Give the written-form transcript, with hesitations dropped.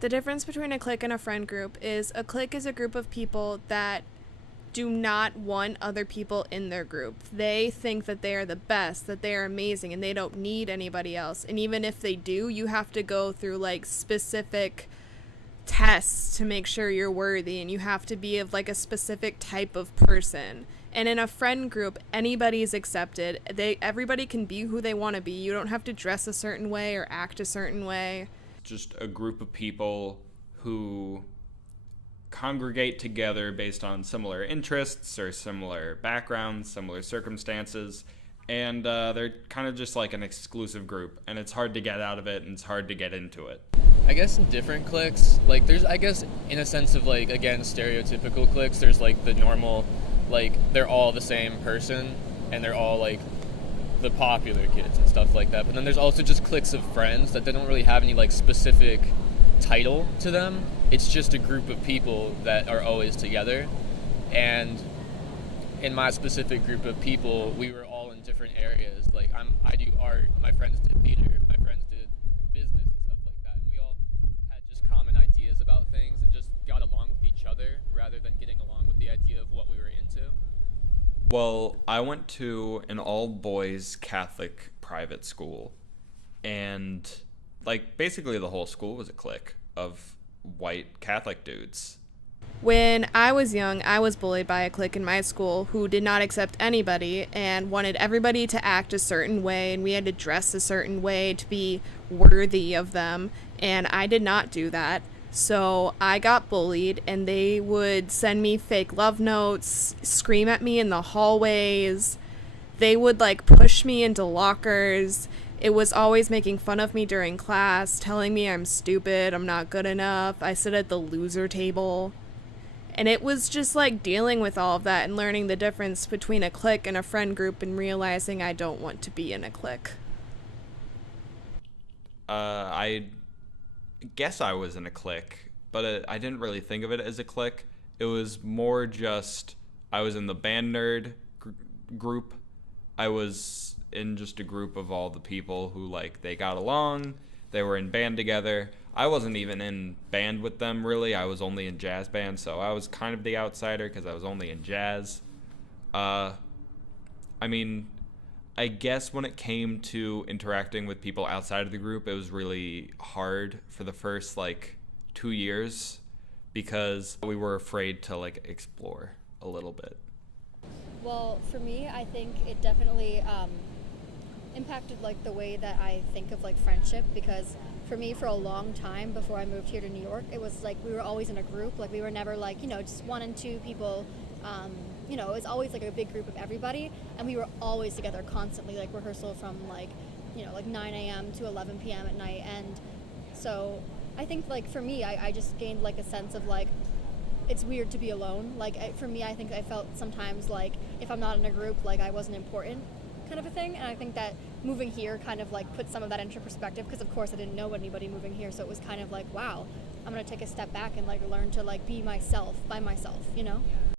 The difference between a clique and a friend group is a clique is a group of people that do not want other people in their group. They think that they are the best, that they are amazing, and they don't need anybody else. And even if they do, you have to go through like specific tests to make sure you're worthy, and you have to be of like a specific type of person. And in a friend group, anybody's accepted. Everybody can be who they want to be. You don't have to dress a certain way or act a certain way. Just a group of people who congregate together based on similar interests or similar backgrounds, similar circumstances, and they're kind of just like an exclusive group, and it's hard to get out of it and it's hard to get into it. I guess in different cliques, like there's, I guess in a sense of like, again, stereotypical cliques, there's like the normal, like they're all the same person and they're all like the popular kids and stuff like that. But then there's also just cliques of friends that they don't really have any like specific title to them. It's just a group of people that are always together. And in my specific group of people, we were all in different areas. Like I do art, my friends did theater, my friends did business and stuff like that. And we all had just common ideas about things and just got along with each other rather than getting along with the idea of what we were into. Well, I went to an all-boys Catholic private school, and like basically the whole school was a clique of white Catholic dudes. When I was young, I was bullied by a clique in my school who did not accept anybody and wanted everybody to act a certain way, and we had to dress a certain way to be worthy of them, and I did not do that. So I got bullied, and they would send me fake love notes, scream at me in the hallways. They would like push me into lockers. It was always making fun of me during class, telling me I'm stupid, I'm not good enough, I sit at the loser table. And it was just like dealing with all of that and learning the difference between a clique and a friend group and realizing I don't want to be in a clique. I guess I was in a clique, but I didn't really think of it as a clique. It was more just I was in the band nerd group. I was in just a group of all the people who like they got along. They were in band together. I wasn't even in band with them really. I was only in jazz band, so I was kind of the outsider because I was only in jazz. I mean, I guess when it came to interacting with people outside of the group, it was really hard for the first like 2 years because we were afraid to like explore a little bit. Well, for me, I think it definitely impacted like the way that I think of like friendship, because for me, for a long time before I moved here to New York, it was like we were always in a group. Like we were never like, just one and two people. It was always like a big group of everybody, and we were always together constantly, like rehearsal from like 9 a.m. to 11 p.m. at night. And so I think like for me, I just gained like a sense of like, it's weird to be alone. Like for me, I think I felt sometimes like if I'm not in a group, like I wasn't important, kind of a thing. And I think that moving here kind of like put some of that into perspective, because of course I didn't know anybody moving here, so it was kind of like, wow, I'm gonna take a step back and like learn to like be myself by myself.